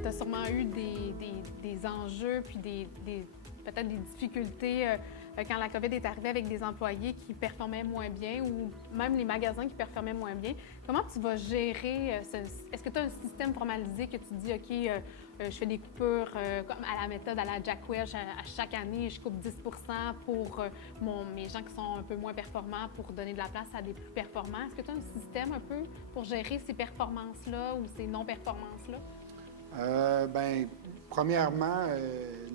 tu as sûrement eu des enjeux puis peut-être des difficultés quand la COVID est arrivée avec des employés qui performaient moins bien ou même les magasins qui performaient moins bien. Comment tu vas gérer est-ce que tu as un système formalisé que tu dis, OK, je fais des coupures comme à la méthode, à la Jack Welch, à chaque année, je coupe 10 pour mes gens qui sont un peu moins performants pour donner de la place à des plus performants. Est-ce que tu as un système un peu pour gérer ces performances-là ou ces non-performances-là? Premièrement,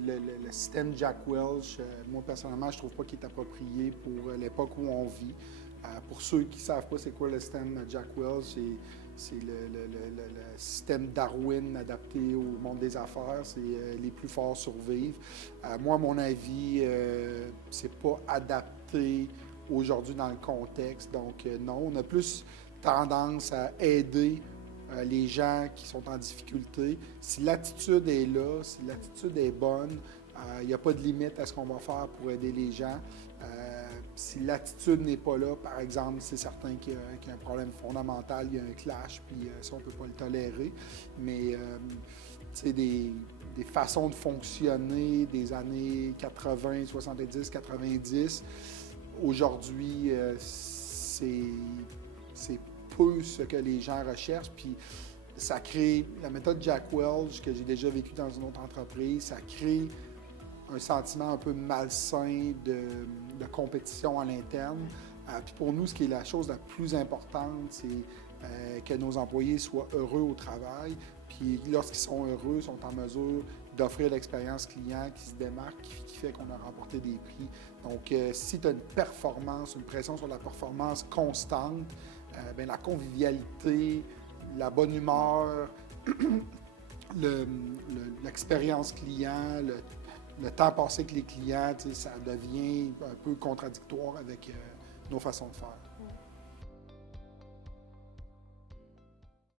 le système Jack Welch, moi personnellement, je trouve pas qu'il est approprié pour l'époque où on vit. Pour ceux qui ne savent pas c'est quoi le système Jack Welch, c'est le système Darwin adapté au monde des affaires. C'est les plus forts survivent. Moi, à mon avis, c'est pas adapté aujourd'hui dans le contexte. Donc, non, on a plus tendance à aider les gens qui sont en difficulté. Si l'attitude est là, si l'attitude est bonne, il n'y a pas de limite à ce qu'on va faire pour aider les gens. Si l'attitude n'est pas là, par exemple, c'est certain qu'il y a un problème fondamental, il y a un clash, puis ça, on ne peut pas le tolérer. Mais, tu sais, des façons de fonctionner des années 80, 70, 90, aujourd'hui, c'est peu ce que les gens recherchent. Puis ça crée, la méthode Jack Welch, que j'ai déjà vécue dans une autre entreprise, ça crée un sentiment un peu malsain de compétition à l'interne. Puis pour nous, ce qui est la chose la plus importante, c'est que nos employés soient heureux au travail. Puis lorsqu'ils sont heureux, sont en mesure d'offrir l'expérience client qui se démarque, qui fait qu'on a remporté des prix. Donc, si tu as une performance, une pression sur la performance constante, la convivialité, la bonne humeur, l'expérience client, le temps passé avec les clients, ça devient un peu contradictoire avec nos façons de faire.